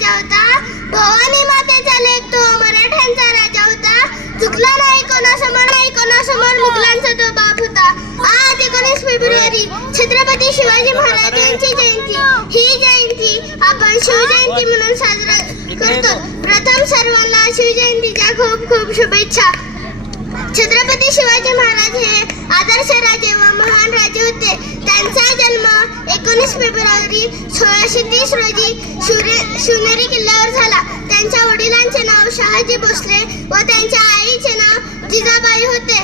राजा होता, भवानी मातेचा लेक तो मराठ्यांचा राजा होता. चुकला नाही कोणासमोर मुघलांचा तो बाप होता. आज 19 फेब्रुवारी छत्रपती शिवाजी महाराज यांची जयंती. ही जयंती आपण शिवजयंती म्हणून साजरा करतो. प्रथम सर्वांना शिवजयंतीच्या खूप खूप शुभेच्छा. छत्रपती शिवाजी महाराज हे आदर्श राजे व महान राजे होते. त्यांचा जन्म 19 फेब्रुवारी 1630 रोजी शिवनेरी किल्ल्यावर झाला. त्यांच्या वडिलांचे नाव शहाजी भोसले व त्यांच्या आईचे नाव जिजाबाई होते.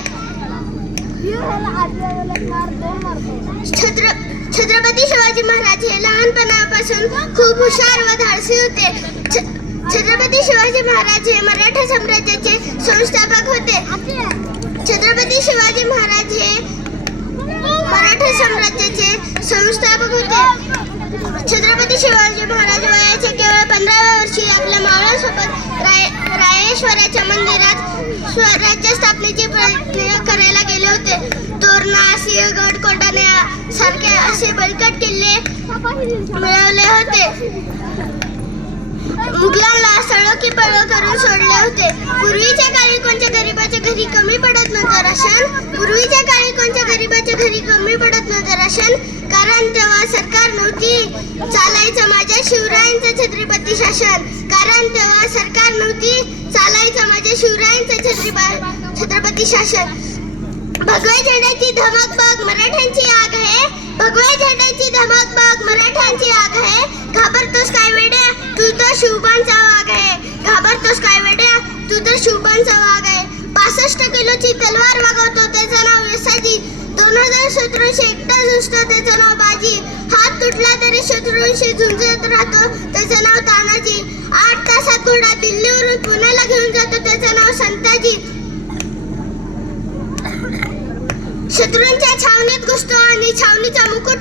छत्रपती शिवाजी महाराज हे लहानपणापासून खूप हुशार व धाडसी होते. छत्रपती शिवाजी महाराज हे मराठा साम्राज्याचे संस्थापक होते. छत्रपती शिवाजी महाराज हे मराठा साम्राज्याचे संस्थापक होते. छत्रपती शिवाजी महाराज वयाच्या केवळ 15व्या वर्षी आपल्या मावळ्यांसोबत रायेश्वराच्या मंदिरात स्वराज्य स्थापनेचे प्रयत्न करायला गेले होते. तोरणा, सिंहगड, कोंढाणा सारखे असे बळकट किल्ले मिळवले होते. मुघलांना सळो की पळो करून सोडले होते. पूर्वीच्या काळी कोणत्या गरीबाच्या घरी कमी पडत नव्हतं राशन. कारण तेव्हा सरकार नव्हती, चालायचं माझ्या शिवरायांचं छत्रपती शासन. भगव्या झेंड्याची धमक बघ मराठ्यांची आग आहे. घाबरतोस काय वेड्या, तू तर शिवबांचा वाघ आहे. 65 किलोची तलवार वागवतो त्याचं नाव यसाजी. 2000 शत्रूंशी एकटा झुंजतो त्याचं नाव बाजी. हात तुटला तरी शत्रूंशी झुंजत राहतो त्याचं नाव तानाजी. 8 तासात घोडा दिल्लीवरून पुण्याला घेऊन जातो त्याचं नाव संताजी. शत्रूंच्या छावणीत घुसतो आणि छावणीचा मुकुट